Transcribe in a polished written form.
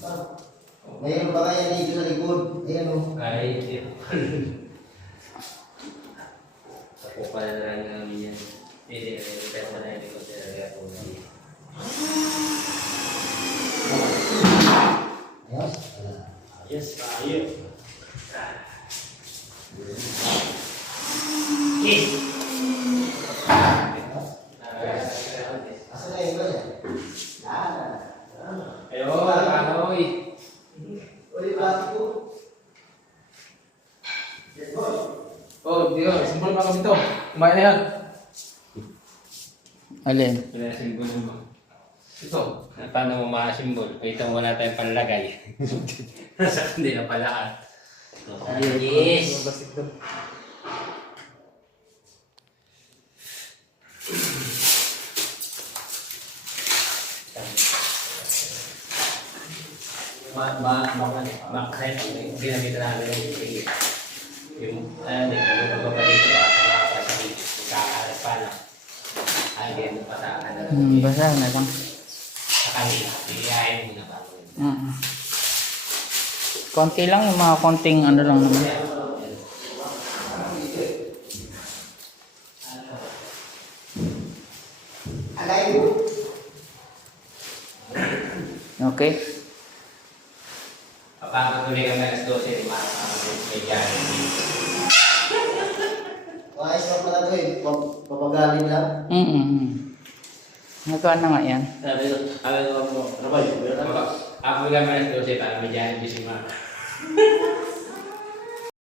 Mayroon pa kaya dito sa likod. Ayan o. Kahit yun. Ako pala na lang namin yan. Hindi, repair mo na yung likod talaga po. Ayos? Yes, tayo. Yes! Asa na yung iba niya? Ayo, nakakahoy. Ulit plastic ko. Oh, Dio, simbol pa kami to. Kumain na yan. Alin? Wala simbol mo. Ito. Paano mo makasimbol? Ito wala tayong panlagay. Nasa hindi na pala. Yes! Basik to. Bakit ginamit namin yung kapatid ko sa kakalat pa lang. Ay, hindi pa sa kanan. Basa na lang. Sa kanila, iyayin mo na ba? Konti lang yung mga konting ano lang naman. Alay mo. Okay. Papapatuloy kami alas 12, may gano'n. Ayos lang pala ito eh. Papagaling lang. Nagkaan na nga yan. Sabi ko mo, ako kami alas 12 para may gano'n si Mama.